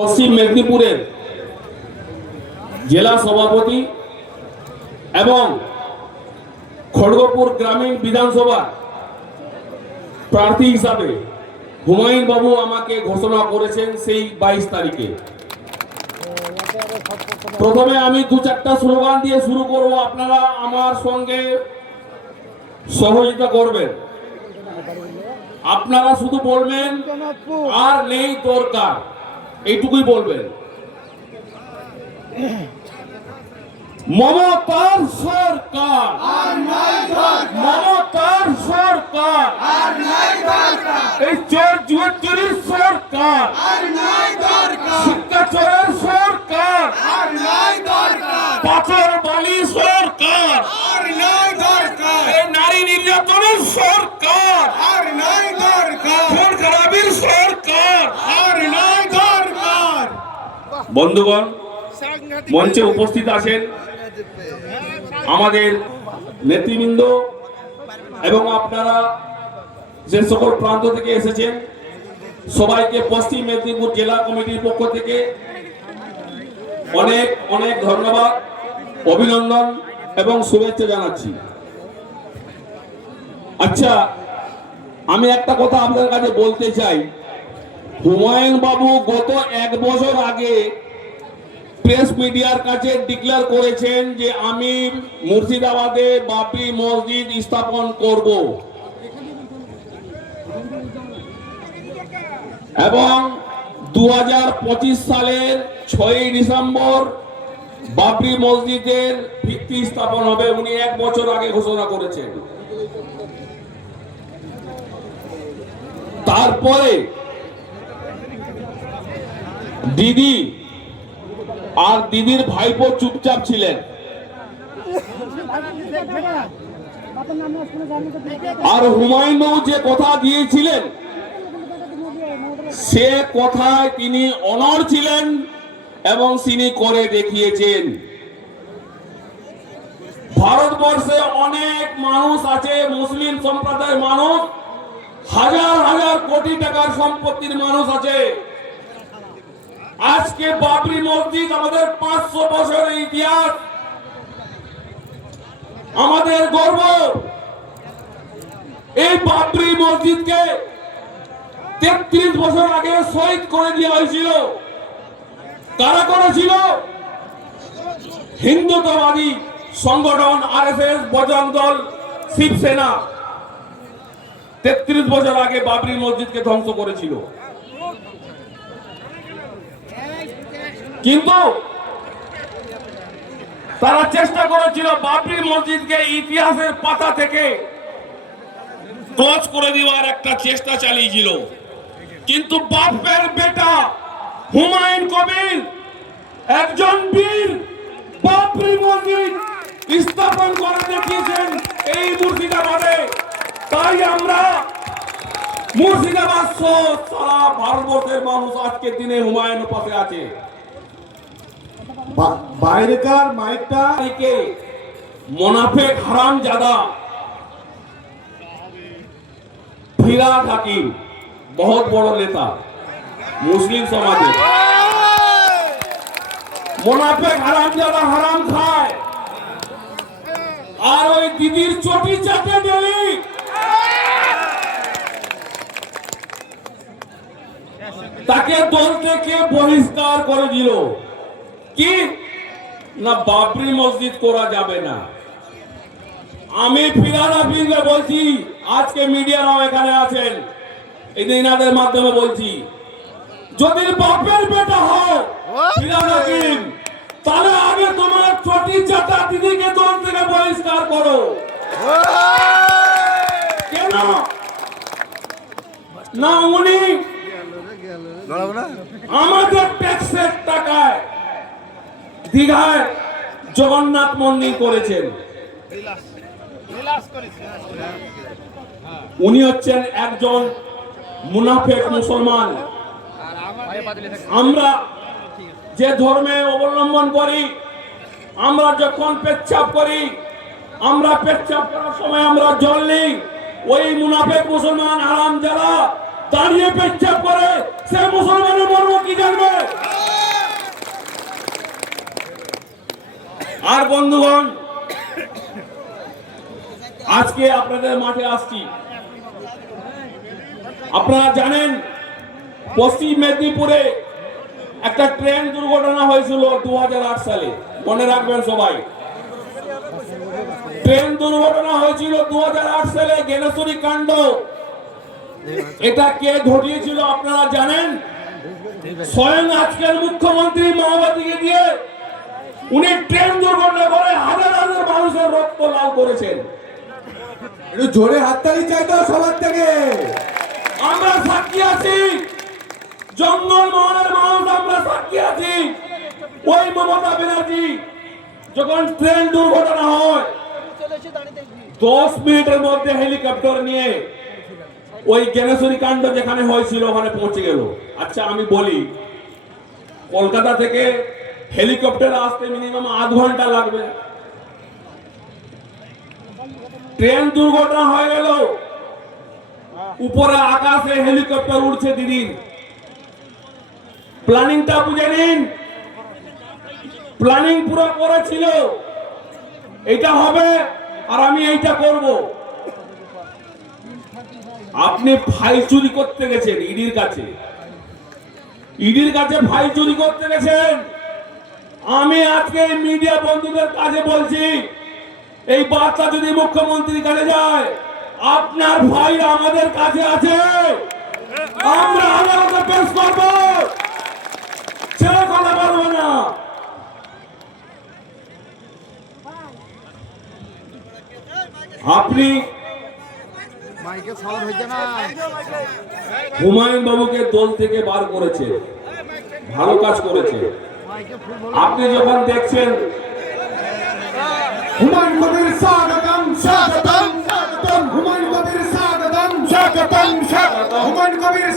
পশ্চিম মেদিনীপুরের জেলা সভাপতি এবং খড়গপুর গ্রামীণ বিধানসভা প্রার্থী হিসাবে হুমায়ুন বাবু আমাকে ঘোষণা করেছেন সেই 22 তারিখে। প্রথমে আমি দু চারটা স্লোগান দিয়ে শুরু করব, আপনারা আমার সঙ্গে সহযোগিতা করবেন। আপনারা শুধু বলবেন আর নেই দরকার, এইটুকুই বলবেন। মমতার সরকার, মমতার সরকার, এই চোর জুয়াচুরির সরকার, শিক্ষাচোরের সরকার, পাথর বালি সরকার, এই নারী নির্যাতনের সরকার, খুন খারাপির সরকার। বন্ধুগণ, মঞ্চে উপস্থিত আছেন আমাদের নেতৃবৃন্দ এবং আপনারা যে সকল প্রান্ত থেকে এসেছেন, সবাইকে পশ্চিম মেদিনীপুর জেলা কমিটির পক্ষ থেকে অনেক অনেক ধন্যবাদ, অভিনন্দন এবং শুভেচ্ছা জানাচ্ছি। আচ্ছা, আমি একটা কথা আপনাদের কাছে বলতে চাই। হুমায়ুন বাবু গত 1 বছর আগে প্রেস মিডিয়ার কাছে ডিক্লেয়ার করেছেন যে আমি মুর্শিদাবাদে বাবরি মসজিদ স্থাপন করব, এবং 2025 সালের 6 ডিসেম্বর বাবরি মসজিদের ভিত্তি স্থাপন হবে। উনি 1 বছর আগে ঘোষণা করেছেন। তারপরে দিদি আর দিদির ভাইপো চুপচাপ ছিলেন, আর হুমায়ুন বাবু যে কথা দিয়েছিলেন সে কথায় তিনি অনড় ছিলেন এবং তিনি করে দেখিয়েছেন। ভারতবর্ষে অনেক মানুষ আছে, মুসলিম সম্প্রদায়ের মানুষ, হাজার হাজার কোটি টাকার সম্পত্তির মানুষ আছে। আজকে বাবরি মসজিদ আমাদের 500 বছরের ইতিহাস, আমাদের গর্ব। এই বাবরি মসজিদকে 33 বছর আগে শহীদ করে দেওয়া হয়েছিল। কারা করেছিল? হিন্দুত্ববাদী সংগঠন আরএসএস, বজরং দল, শিবসেনা 33 বছর আগে বাবরি মসজিদকে ধ্বংস করেছিল। কিন্তু তারা চেষ্টা করেছিল বাবরি মসজিদকে ইতিহাসের পাতা থেকে ক্লোজ করে দেওয়ার একটা চেষ্টা চালিয়েছিল। কিন্তু বাপের বেটা হুমায়ুন কবির একজন বীর, বাবরি মসজিদ স্থাপন করে দেখিয়েছেন এই মুর্শিদাবাদে। তাই আমরা মুর্শিদাবাদ সহ সারা ভারতবর্ষের মানুষ আজকের দিনে হুমায়ুনের পাশে আছে। বাইরেকার মাইকটা মোনাফেক হারামজাদা ফিরাদ হাকিম, বহুত বড় নেতা মুসলিম সমাজে, মোনাফেক হারামজাদা হারাম খায়, আর ওই দিদির চটি চাটে ডেলি। তাকে দল থেকে বহিষ্কার করে দিল। কি না, বাবরি মসজিদ করা যাবে না। আমি ফিরাদ হাকিমকে বলছি, আজকে মিডিয়ারাও এখানে আছেন, এই দিনাদের মাধ্যমে বলছি, যদি বাপের বেটা হও ফিরাদ হাকিম, তাহলে আগে তোমার চটি চাটা দিদিকে দল থেকে বহিষ্কার করো। কেন না? উনি আমাদের ট্যাক্সের টাকায় দীঘায় জগন্নাথ মন্দির করেছেন। উনি হচ্ছেন একজন মুনাফেক মুসলমান। আমরা যে ধর্মে অবলম্বন করি, আমরা যখন পেচ্ছাপ করি, আমরা পেচ্ছাপ করার সময় আমরা জল নিই। ওই মুনাফেক মুসলমান হারামজাদা দাঁড়িয়ে পেচ্ছাপ করে, সে মুসলমানের মর্ম কি জানবে? আর বন্ধুগণ, আজকে আপনাদের মাঠে আসছি। আপনারা জানেন পশ্চিম মেদিনীপুরে একটা ট্রেন দুর্ঘটনা হয়েছিল 2008 সালে, মনে রাখবেন সবাই। ট্রেন দুর্ঘটনা হয়েছিল 2008 সালে, জ্ঞানেশ্বরী কাণ্ড। এটা কে ঘটিয়েছিল আপনারা জানেন? স্বয়ং আজকের মুখ্যমন্ত্রী মাওবাদীকে দিয়ে উনি ট্রেন দুর্ঘটনা করে হাজার হাজার মানুষের রক্ত লাল করেছেন। একটু জোরে হাততালি চাই তো সবার থেকে। আমরা সাক্ষী আছি, জঙ্গল মহলের মানুষ আমরা সাক্ষী আছি। ওই মমতা ব্যানার্জি যখন ট্রেন দুর্ঘটনা হয় 10 মিনিটের মধ্যে হেলিকপ্টার নিয়ে ওই জ্ঞানেশ্বরী কাণ্ড যেখানে হয়েছিল ওখানে পৌঁছে গেল। আচ্ছা আমি বলি, কলকাতা থেকে হেলিকপ্টার আসতে মিনিমাম আধ ঘন্টা লাগবে। ট্রেন দুর্ঘটনা হয়ে গেল, উপরে আকাশে হেলিকপ্টার উড়ছে দিদির। প্ল্যানিংটা বুঝে নিন, প্ল্যানিং পুরো করেছিল এটা হবে আর আমি এইটা করব। আপনি ফাইল চুরি করতে গেছেন ইডির কাছে, ইডির কাছে ফাইল চুরি করতে গেছেন। আমি আজকে মিডিয়া বন্ধুদের কাছে বলছি, এই বার্তা যদি মুখ্যমন্ত্রীর কাছে যায়, আপনার ভাই আমাদের কাছে আছে, আমরা আদালতে পেশ করব, ছেড়ে কথা বলবো না। আপনি হুমায়ুন বাবুকে দল থেকে বার করেছে, ভালো কাজ করেছে। আপনি যখন দেখছেন হুমায়ুন কবির স্বাগতম স্বাগতম স্বাগতম, হুমায়ুন কবির স্বাগতম স্বাগতম স্বাগতম, হুমায়ুন কবির